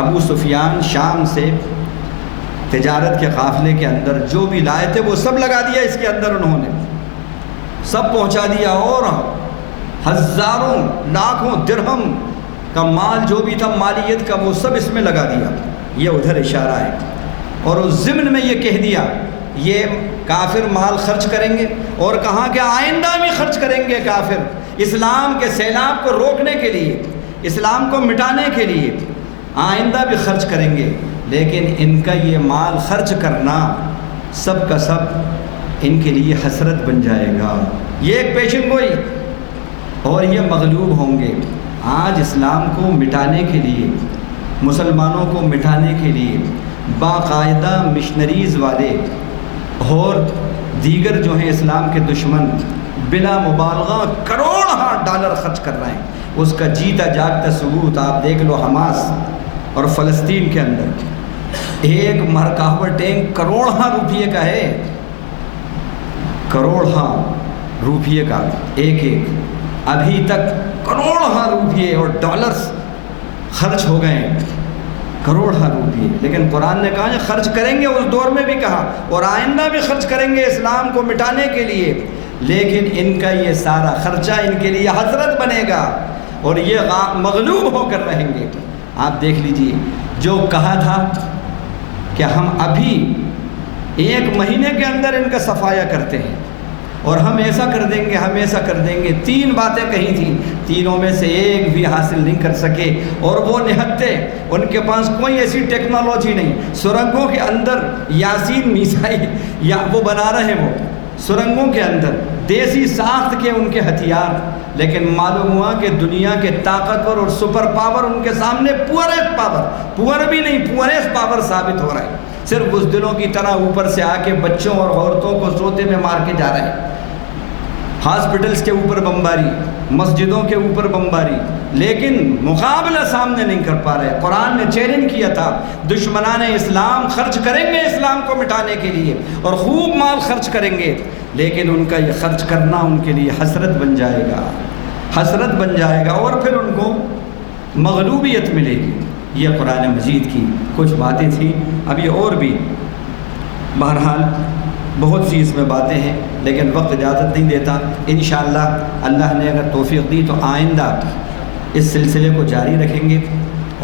ابو سفیان شام سے تجارت کے قافلے کے اندر جو بھی لائے تھے، وہ سب لگا دیا اس کے اندر، انہوں نے سب پہنچا دیا، اور ہزاروں لاکھوں درہم کا مال جو بھی تھا مالیت کا، وہ سب اس میں لگا دیا۔ یہ ادھر اشارہ ہے، اور اس ضمن میں یہ کہہ دیا یہ کافر مال خرچ کریں گے، اور کہا کہ آئندہ بھی خرچ کریں گے کافر، اسلام کے سیلاب کو روکنے کے لیے، اسلام کو مٹانے کے لیے آئندہ بھی خرچ کریں گے، لیکن ان کا یہ مال خرچ کرنا سب کا سب ان کے لیے حسرت بن جائے گا۔ یہ ایک پیشن گوئی، اور یہ مغلوب ہوں گے۔ آج اسلام کو مٹانے کے لیے، مسلمانوں کو مٹانے کے لیے باقاعدہ مشنریز والے اور دیگر جو ہیں اسلام کے دشمن بلا مبالغہ کروڑوں ڈالر خرچ کر رہے ہیں۔ اس کا جیتا جاگتا ثبوت آپ دیکھ لو، حماس اور فلسطین کے اندر ایک مرکاوہ ٹینک کروڑوں روپیے کا ہے، کروڑوں روپیے کا ایک ابھی تک کروڑوں روپیے اور ڈالرز خرچ ہو گئے ہیں، کروڑوں روپیے، لیکن قرآن نے کہا خرچ کریں گے، اس دور میں بھی کہا، اور آئندہ بھی خرچ کریں گے اسلام کو مٹانے کے لیے، لیکن ان کا یہ سارا خرچہ ان کے لیے حسرت بنے گا، اور یہ مغلوب ہو کر رہیں گے۔ آپ دیکھ لیجئے، جو کہا تھا کہ ہم ابھی 1 مہینے کے اندر ان کا صفایا کرتے ہیں، اور ہم ایسا کر دیں گے، ہم ایسا کر دیں گے، 3 باتیں کہی تھیں، تینوں میں سے ایک بھی حاصل نہیں کر سکے، اور وہ نہتے، ان کے پاس کوئی ایسی ٹیکنالوجی نہیں، سرنگوں کے اندر یاسین میزائل یا وہ بنا رہے، وہ سرنگوں کے اندر دیسی ساخت کے ان کے ہتھیار لیکن معلوم ہوا کہ دنیا کے طاقتور اور سپر پاور ان کے سامنے پورسٹ پاور، پور بھی نہیں پورسٹ پاور ثابت ہو رہا ہے۔ صرف بزدلوں کی طرح اوپر سے آ کے بچوں اور عورتوں کو سوتے میں مار کے جا رہے ہیں۔ ہاسپٹلز کے اوپر بمباری، مسجدوں کے اوپر بمباری، لیکن مقابلہ سامنے نہیں کر پا رہے۔ قرآن نے چیلنج کیا تھا، دشمنان اسلام خرچ کریں گے اسلام کو مٹانے کے لیے اور خوب مال خرچ کریں گے، لیکن ان کا یہ خرچ کرنا ان کے لیے حسرت بن جائے گا، حسرت بن جائے گا، اور پھر ان کو مغلوبیت ملے گی۔ یہ قرآن مجید کی کچھ باتیں تھیں، ابھی اور بھی بہرحال بہت سی اس میں باتیں ہیں، لیکن وقت اجازت نہیں دیتا۔ انشاءاللہ اللہ نے اگر توفیق دی تو آئندہ اس سلسلے کو جاری رکھیں گے،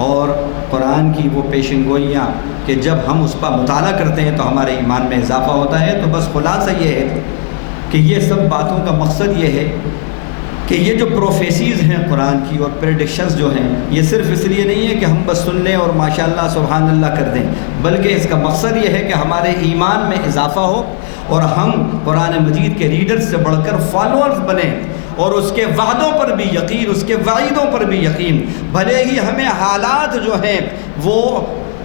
اور قرآن کی وہ پیشن گوئیاں کہ جب ہم اس پر مطالعہ کرتے ہیں تو ہمارے ایمان میں اضافہ ہوتا ہے۔ تو بس خلاصہ یہ ہے کہ یہ سب باتوں کا مقصد یہ ہے کہ یہ جو پروفیسیز ہیں قرآن کی اور پریڈکشنز جو ہیں، یہ صرف اس لیے نہیں ہے کہ ہم بس سن لیں اور ماشاءاللہ سبحان اللہ کر دیں، بلکہ اس کا مقصد یہ ہے کہ ہمارے ایمان میں اضافہ ہو اور ہم قرآن مجید کے ریڈرز سے بڑھ کر فالوورز بنیں، اور اس کے وعدوں پر بھی یقین، اس کے وعیدوں پر بھی یقین، بھلے ہی ہمیں حالات جو ہیں وہ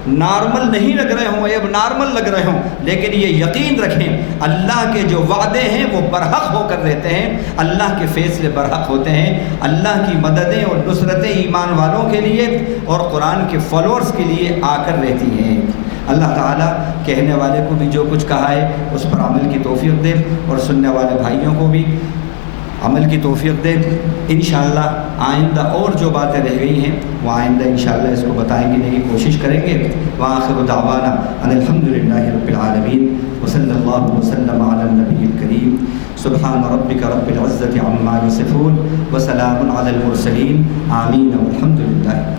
نارمل نہیں لگ رہے ہوں، اب نارمل لگ رہے ہوں، لیکن یہ یقین رکھیں اللہ کے جو وعدے ہیں وہ برحق ہو کر رہتے ہیں، اللہ کے فیصلے برحق ہوتے ہیں، اللہ کی مددیں اور نصرتیں ایمان والوں کے لیے اور قرآن کے فالوورز کے لیے آ کر رہتی ہیں۔ اللہ تعالیٰ کہنے والے کو بھی جو کچھ کہا ہے اس پر عمل کی توفیق دے، اور سننے والے بھائیوں کو بھی عمل کی توفیق دے۔ انشاءاللہ آئندہ اور جو باتیں رہ گئی ہیں وہ آئندہ انشاءاللہ اس کو بتائیں گے کی کوشش کریں گے۔ وآخر دعوانا ان الحمدللہ رب العالمین وصلی اللہ وسلم علی النبی الکریم سبحان ربک رب العزة عما یصفون وسلام علی المرسلین آمین والحمدللہ۔